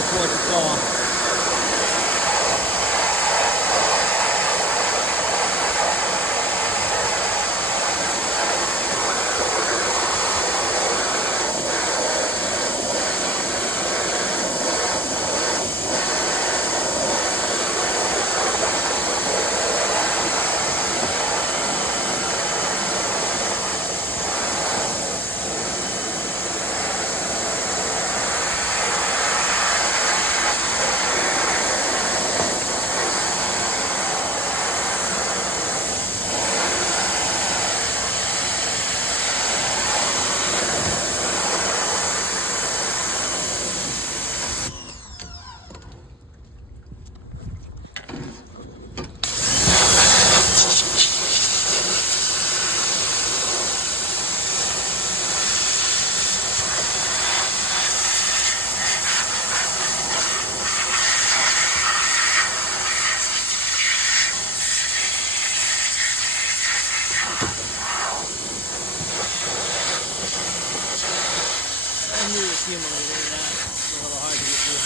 waiting for it to thaw. Accumulated that. It's a little hard to get through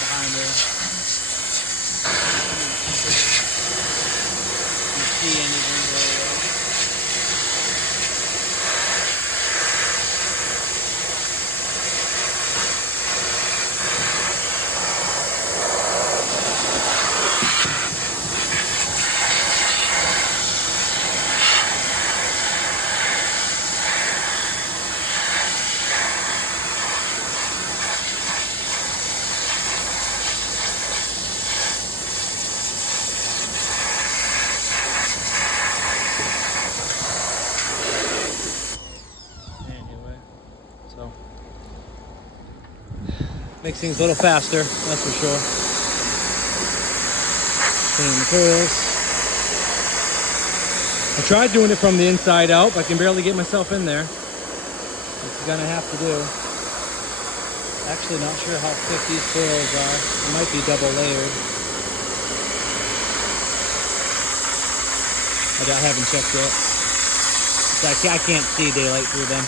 behind there. You see anything very well. Makes things a little faster, that's for sure. Cleaning the coils. I tried doing it from the inside out, but I can barely get myself in there. It's gonna have to do. Actually not sure how thick these coils are. It might be double layered. I haven't checked yet. So I can't see daylight through them.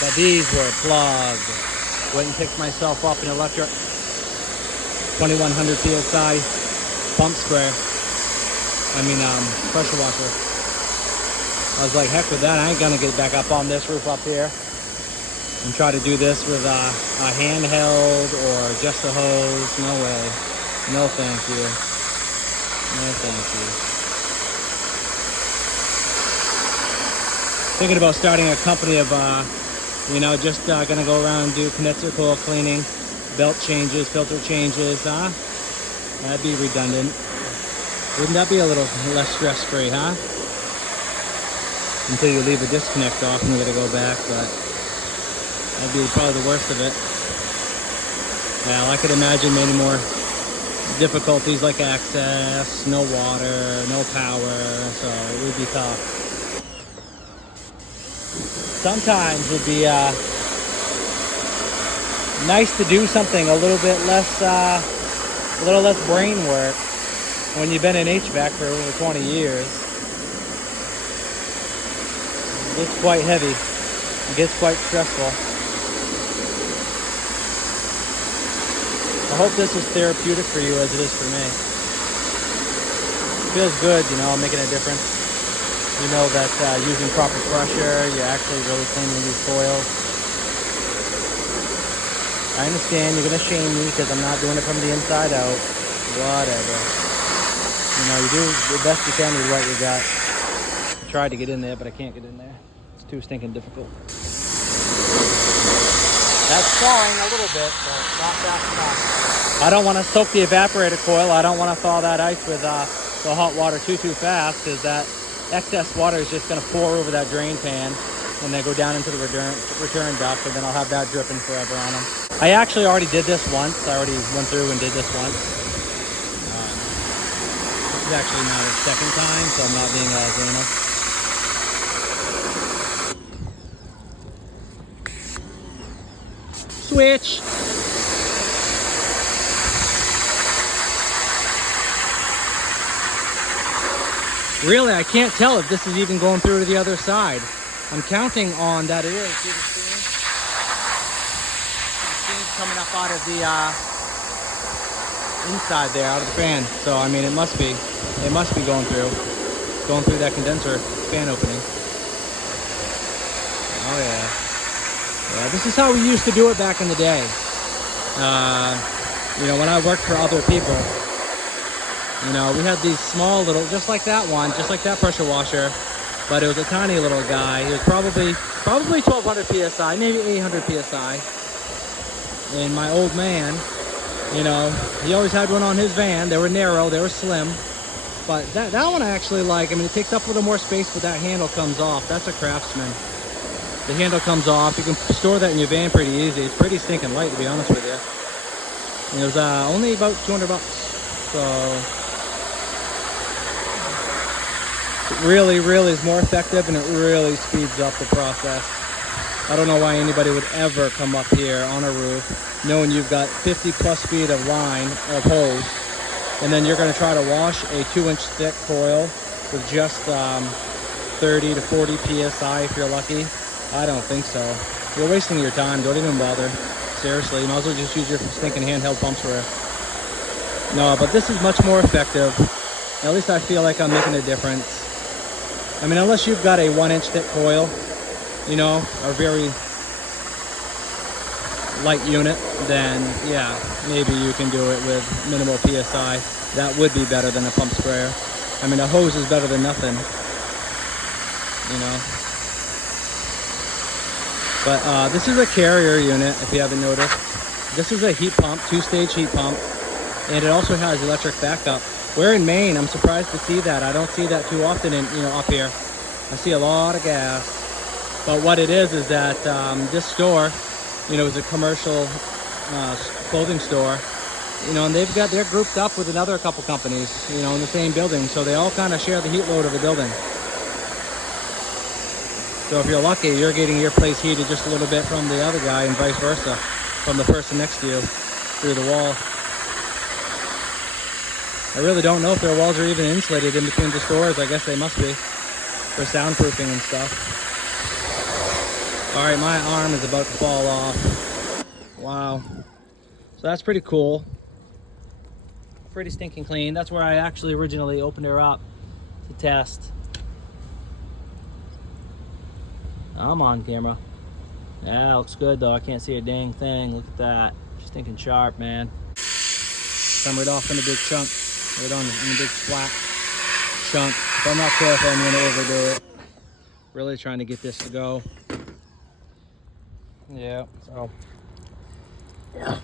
But these were plugged. Went and picked myself up an electric 2100 PSI pump sprayer. Pressure washer. I was like, heck with that. I ain't gonna get back up on this roof up here and try to do this with a handheld or just a hose. No way. No thank you. No thank you. Thinking about starting a company of just gonna go around and do condenser coil cleaning, belt changes, filter changes, huh? That'd be redundant. Wouldn't that be a little less stress-free, huh? Until you leave a disconnect off and you gotta go back, but that'd be probably the worst of it. Yeah, I could imagine many more difficulties like access, no water, no power, so it would be tough. Sometimes it'd be nice to do something a little less brain work when you've been in HVAC for over 20 years. It gets quite heavy. It gets quite stressful. I hope this is therapeutic for you as it is for me. It feels good, making a difference. You know that using proper pressure, you're actually really cleaning these coils. I understand you're going to shame me because I'm not doing it from the inside out. Whatever. You do the best you can with what you got. I tried to get in there, but I can't get in there. It's too stinking difficult. That's thawing a little bit, but not fast enough. I don't want to soak the evaporator coil. I don't want to thaw that ice with the hot water too fast, because that excess water is just going to pour over that drain pan and then go down into the return duct, and then I'll have that dripping forever on them. I actually already did this once. I already went through and did this once. This is actually now the second time, so I'm not being anal. Switch! Really, I can't tell if this is even going through to the other side. I'm counting on that it is. See the steam? The steam's coming up out of the inside there, out of the fan. So I mean, it must be going through that condenser fan opening. Oh yeah. Yeah, this is how we used to do it back in the day. You know, when I worked for other people, you know, we had these small little, just like that one, just like that pressure washer, but it was a tiny little guy. He was probably 1200 psi, maybe 800 psi. And my old man, you know, he always had one on his van. They were narrow, they were slim, but that one I actually like. I mean, it takes up a little more space, but that handle comes off. That's a Craftsman. The handle comes off. You can store that in your van pretty easy. It's pretty stinking light, to be honest with you. And it was only about 200 bucks. So it really is more effective, and it really speeds up the process. I don't know why anybody would ever come up here on a roof knowing you've got 50 plus feet of line of hose, and then you're going to try to wash a 2-inch thick coil with just 30 to 40 psi if you're lucky. I don't think so. You're wasting your time. Don't even bother. Seriously, you might as well just use your stinking handheld pumps for it. No, but this is much more effective. At least I feel like I'm making a difference. I mean, unless you've got a 1-inch thick coil, you know, a very light unit, then yeah, maybe you can do it with minimal psi. That would be better than a pump sprayer. I mean, a hose is better than nothing, you know. But this is a carrier unit, if you haven't noticed. This is a heat pump, 2-stage heat pump, and it also has electric backup. We're in Maine. I'm surprised to see that. I don't see that too often in, you know, up here. I see a lot of gas. But what it is that this store, you know, is a commercial clothing store, you know, and they're grouped up with another couple companies, you know, in the same building, so they all kind of share the heat load of the building. So if you're lucky, you're getting your place heated just a little bit from the other guy, and vice versa, from the person next to you through the wall. I really don't know if their walls are even insulated in between the stores. I guess they must be for soundproofing and stuff. All right, my arm is about to fall off. Wow. So that's pretty cool. Pretty stinking clean. That's where I actually originally opened her up to test. I'm on camera. Yeah, looks good though. I can't see a dang thing. Look at that. Stinking sharp, man. Come right off in a big chunk. Right on in a big flat chunk. If I'm not careful, I'm gonna overdo it. Really trying to get this to go. Yeah, so. Yeah.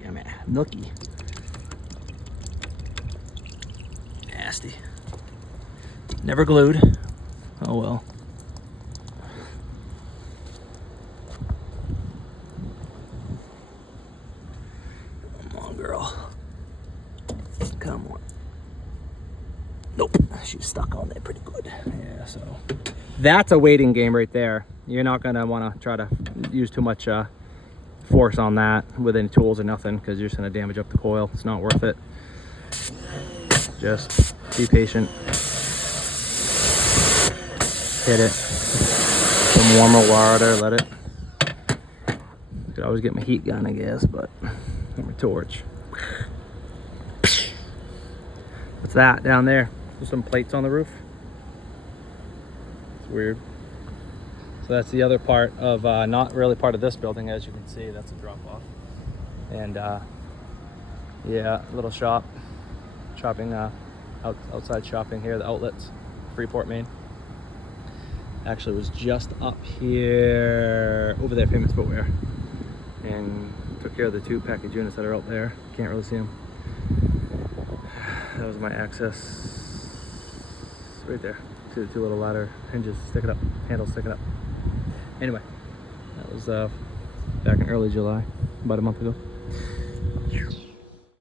Yeah, man. Nookie. Nasty. Never glued. Oh well. Come on, girl. Come on. Nope. She's stuck on there pretty good. Yeah, so. That's a waiting game right there. You're not going to want to try to use too much force on that with any tools or nothing, because you're just going to damage up the coil. It's not worth it. Just be patient. Hit it. Some warmer water, let it. Could always get my heat gun, I guess, but or my torch. What's that down there? There's some plates on the roof. It's weird. So that's the other part of, not really part of this building, as you can see. That's a drop off. And yeah, little shop. Shopping, outside shopping here, the outlets, Freeport, Maine. Actually was just up here, over there, Famous Footwear. And took care of the 2 package units that are out there. Can't really see them. That was my access right there. See the 2 little ladder hinges sticking up, handles sticking up. Anyway, that was back in early July, about a month ago.